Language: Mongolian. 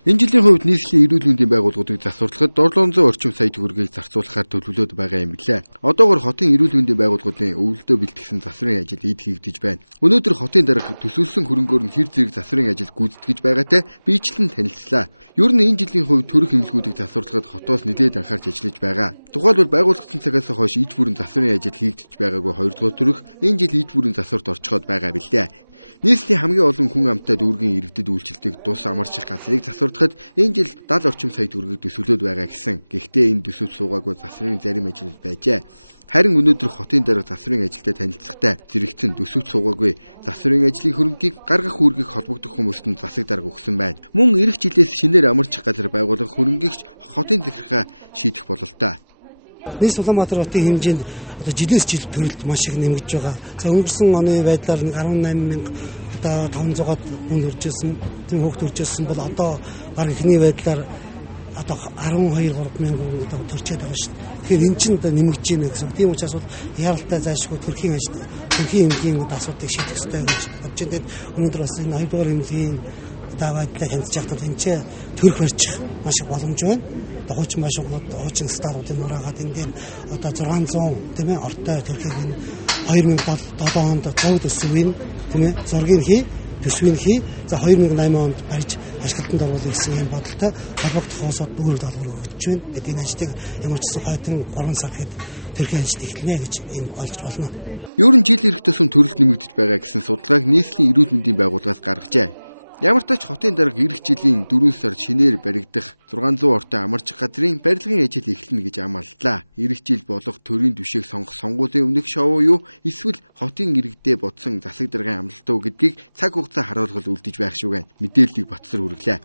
Энэ жилийн хувьд нийслэлийн эрүүл мэндийн байгууллагуудыг засварлахад 700 орчим сая төгрөгийг зарцуулахаар төлөвлөд байгаа юм билээ. Одоогоор хотын эрүүл мэндийн байгууллагуудын өвлөлтөө бэлтгэсэн засварын ажил эд хийгдэж байна. Өнөөдөр хотын дарга төсвөлсөн хөрөнгөөр нь хэр зэрэг засварын ажил гүйцэтгэж байгаатай биечлэн танилцлаа. Ер нь энэ жилийн хувьд төрөх эмнэлгүүдийг засварлахад хотоос нэлээд анхаарч ажиллаж байгаа. Тухайлбал байгуулагдсан цагаас хойш иж бүрэн засварын ажил хийгдэж байгаагүй 2 дугаар төрөх энэ жил иж бүрэн засварт орчход байгаа билээ. Нийслэлийн хамгийн олон хүн амтай дүүргийн иргэдэд үйлчлдэг тус амарчих газрыг засвардахад энэ жил 70 орчим сая төгрөгийг төсвөлөд байгаа гэсэн. Гэхдээ энэ төсөвт суугаагүй засварын зарим ажил байжээ. Харин өнөөдөр хотын дарга засварын ажилтай танилцсахтай зэрэгцэн төсөвт суугаагүй засварын ажлын хөрөнгийг гаргах үүргийг холбогдох хүмүүст нь засаг дарга өгсөн байна. Мөн эх жилээс шинээр амарчих газар байгуулах хөрөнгөийг хотын захиргаа шийдэх бололтой. Нийс Улаанбаатар хотын хэмжээнд одоо жилээс жил төрөлд маш их нэмэгдэж байгаа. За өнгөрсөн оны байдлаар 18,000 одоо 500-аад хүн төржсэн, тийм хүүхд төржсэн бол одоо баг ихний байдлаар одоо 12-3 мянган одоо төрчээд байгаа шүү дээ. Тэгэхээр эн чинь одоо нэмэгдэж байна гэсэн. Тийм учраас бол яаралтай заашгүй төрхийн ажил, төрхийн эмнэлгийн асуудлыг шийдэх хэрэгтэй гэж бодож байна. Өнөөдөр бас энэ 2 дугаар эмнэлгийн байдлаа хянаж явахдаа энэ ч төрөх барьчих маш их боломж байна. Хуучин машинууд, хуучин стартуудын нураагаад энэ дээр одоо 600 тийм ээ ортой төрхийг нь 2007 онд зовд өсвийн тийм ээ зургийн хий, төсвийн хий, за 2008 онд барьж ашиглалтанд оруулах гэсэн юм бодолтой холбогдох хоосоод бүгд даалгавар өгч байна. Тэгээд энэ ажлыг ямар ч сан хойдон 3 сар хэд төрхийн ажил эхэлнэ гэж энэ олж болно. Ер нь жил ирэх тусам төрөлд нэмэгдэж байгаа гэсэн судалгааг нийслэлийн эрүүл мэндийн байгууллагаас гаргажээ. Ямар ч тач хотын дарга эх жилийн 4 сард шинээр баригдах 600 ортой амарчих газрын барилгын ажил эхэлнэ гэж амлалаа. Эх жил болох төрийн түвшийг сонгох сонгуулийн өмнөх шоу юу эсвэл хотын иргэдээ бодсон засаг даргын амлалтаа гэдгийг цаг хугацаа харуулгал үлдэж байх шиг байна. Мэдээллийг Батсар хүргэлээ.